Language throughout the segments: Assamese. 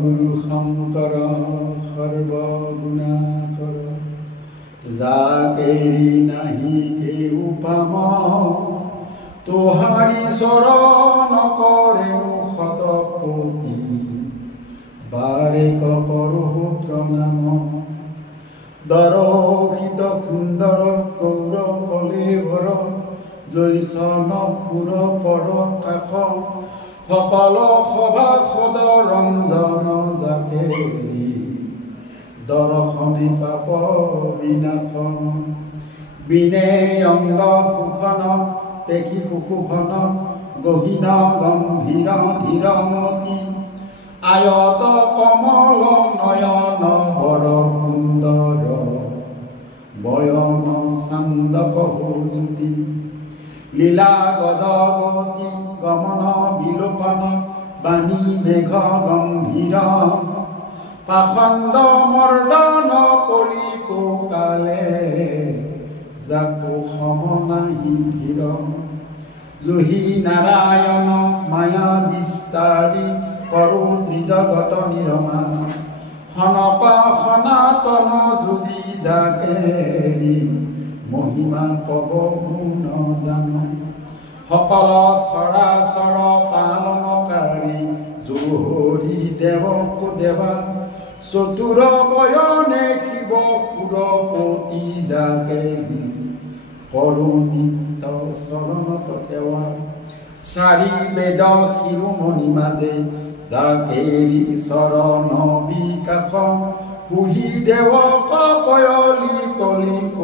গুৰু শঙ্কৰ সৰ্বগুণাকৰ যাকেৰি নাহি কেউ পাম তোহাৰি চৰণ কৰে শতপতি বাৰে কৰো প্ৰণাম দৰশিত সুন্দৰ গৌৰ কলেবৰ জৈচন পুৰ পৰ কাষ সকল সভাসদ ৰঞ্জন জাকেৰি দৰ্শনে পাপ বিনাশন বিনে অংগ ভূষণ পেশী সুশোভন গহীন গম্ভীৰ ধীৰমতি আয়ত কমল নয়ন বৰ সুন্দৰ বয়ন চান্দক জ্যোতি লীলা গদগতি গমন বিলোকন বাণী মেঘ গম্ভীৰ পাখণ্ড মৰ্দন কলি কোকালে যাকো সম নাহি ধীৰ জহি নাৰায়ণ মায়া বিস্তাৰী কৰো ত্ৰিজগত নিৰমা সনক সনাতন যদি জাকেৰি মহিমা কব গুণ জান সকল চৰাচৰ পালনকাৰী জোহৰি দেৱক দেৱা চতুৰ বয়নে শিৱ সুৰপতি জাকেৰি কৰো নিত্য চৰণত সেৱা চাৰি বেদ শিৰোমণি মাজে জাকেৰি চৰণ বিকাশ পুহি দেৱক পয়লি কলিক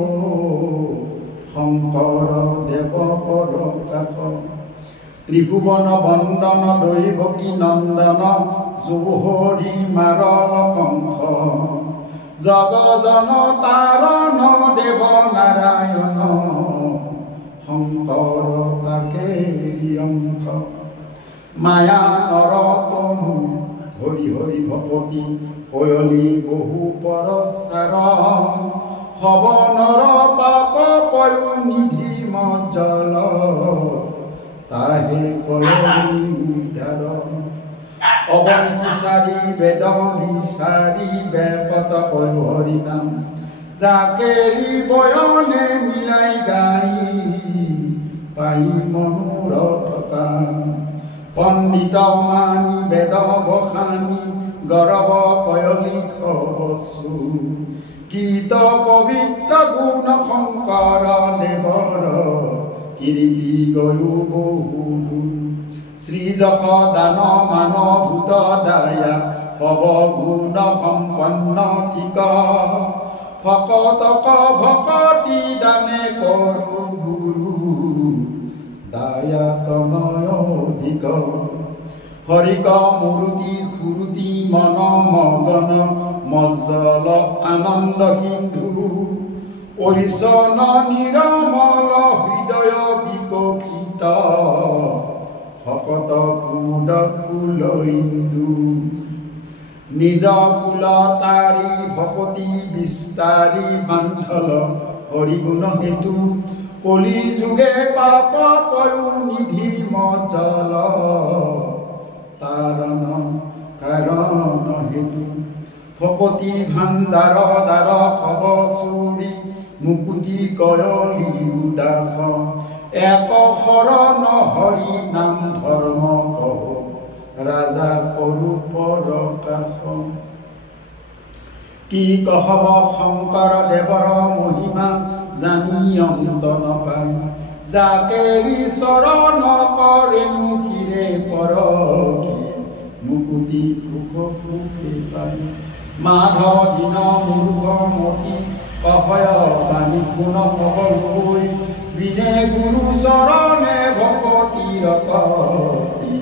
শংকৰ দেৱ পৰ কাষ ত্ৰিভুৱন বন্দন দৈৱকী নন্দন জোহৰি মাৰল কণ্ঠ জগজন তাৰণ দেৱ নাৰায়ণ শংকৰ তাকেৰি অংশ মায়া নৰতমু হৰি হৰি ভকতি পয়লি বহু পৰচাৰ হৱনৰ পাপ পয়ু নিধি মজ্জল তাহে কয়লি উদ্ধাৰ অৱনী চাৰি বেদ বিচাৰি বেপত কয় হৰি নাম জাকেৰি বয়নে মিলাই গাই পাই মনোৰথ কাম পণ্ডিত মানি বেদ বখানি গৰব পয়লি খবচু গীত পবিত্ৰ গুণ শংকৰ দেৱৰ কীৰ্তি গয়ো বহু শ্ৰীযশ দান মান ভূত দায়া হব গুণ সম্পন্ন টিক ভকতক ভকতি দানে কৰো গুৰু দায়া তনয় অধিক হৰিক মূৰ্তি সুৰুতি মন মগন মজ্জল আনন্দ সিন্ধু ঐশন নিৰমল হৃদয় বিকশিত ভকত কুমুদ কুল ইন্দু নিজ কুল তাৰি ভকতি বিস্তাৰী বান্ধল হৰিগুণ হেতু কলি যুগে পাপ পয়ু নিধি মজ্জল তাৰণ কাৰণ হেতু ভকতি ভাণ্ডাৰ দ্বাৰ হব চুৰি মুকুতি কয়লি উদাস এক শৰণ হৰি নাম ধৰ্ম কহ ৰাজা কৰো পৰকাশ কি কহব শংকৰ দেৱৰ মহিমা জানি অন্ত নপায় জাকেৰি চৰণ কৰেনো শিৰে পৰখি মুকুতি সুখ সুখে পায় মাধ দিন মূৰ্খ মতি অভয় বাণী গুণ সবল হৈ বিনে গুৰু চৰণে ভকতি ৰকতি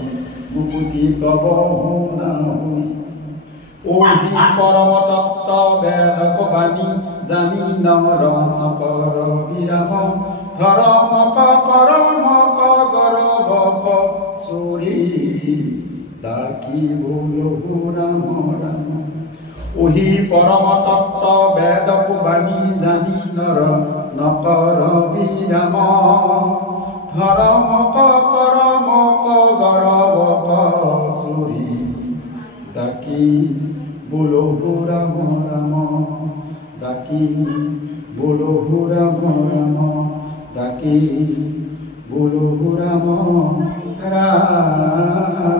মুকুতি কব শুনা শুনি ওহি পৰম তত্ত্ব বেদক বাণী জানি নৰ নকৰ বিৰাম ধৰমক কৰমক গৰবক চুৰি ডাকি বোলো ৰাম ৰাম ওহি পৰম তত্ত্ব বেদক বাণী জানি নৰ নকৰ বিৰাম ধৰমক কৰমক গৰবক চুৰি ডাকি বলো ৰাম ৰাম, ডাকি বলো ৰাম ৰাম, ডাকি বলো ৰাম ৰাম।